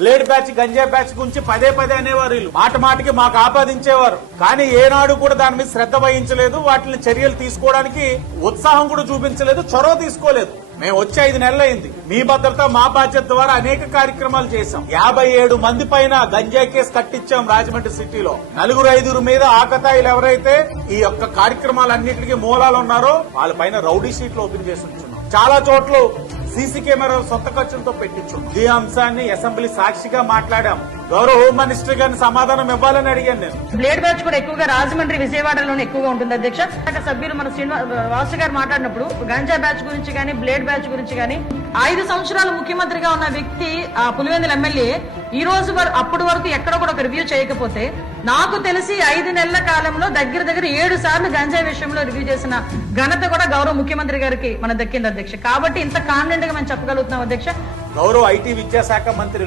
Blade batch గంజాయి batch గురించి పదే పదే అనేవారు. వీళ్ళు మాట మాటికి మాకు ఆపాదించేవారు, కానీ ఏనాడు కూడా దాని మీద శ్రద్ధ వహించలేదు. వాటిని చర్యలు తీసుకోవడానికి ఉత్సాహం కూడా చూపించలేదు, చొరవ తీసుకోలేదు. మేము వచ్చి 5 నెలలైంది. మీ భద్రత మా బాధ్యత ద్వారా అనేక కార్యక్రమాలు చేశాం. 57 మంది పైన గంజాయి కేసు కట్టించాం రాజమండ్రి సిటీలో. 4-5 మీద ఆకతాయిలు ఎవరైతే ఈ యొక్క కార్యక్రమాలన్నింటికి మూలాలు ఉన్నారో వాళ్ళ పైన రౌడీ షీట్లు ఓపెన్ చేసి ఉంటున్నాం. చాలా చోట్ల సీసీ కెమెరాలు సొంత ఖర్చులతో పెట్టించున్నాం. ఈ అంశాన్ని అసెంబ్లీ సాక్షిగా మాట్లాడాం. గౌరవ హోం మినిస్టర్ గారిని సమాధానం ఇవ్వాలని అడిగాను నేను. బ్లేడ్ బ్యాచ్ కూడా ఎక్కువగా రాజమండ్రి విజయవాడలోనే ఎక్కువగా ఉంటుంది అధ్యక్ష. సభ్యులు మన శ్రీనివాస్ గారు మాట్లాడినప్పుడు గంజా బ్యాచ్ గురించి గానీ బ్లేడ్ బ్యాచ్ గురించి గానీ 5 సంవత్సరాలు ముఖ్యమంత్రిగా ఉన్న వ్యక్తి ఆ పులివెందుల ఎమ్మెల్యే ఈ రోజు అప్పటి వరకు ఎక్కడ కూడా ఒక రివ్యూ చేయకపోతే, నాకు తెలిసి 5 నెలల కాలంలో దగ్గర 7 సార్లు గంజాయి విషయంలో రివ్యూ చేసిన ఘనత కూడా గౌరవ ముఖ్యమంత్రి గారికి మన దక్కింది అధ్యక్ష. కాబట్టి ఇంత కాన్ఫిడెంట్ గా మేము చెప్పగలుగుతున్నాం అధ్యక్ష. గౌరవ ఐటీ విద్యాశాఖ మంత్రి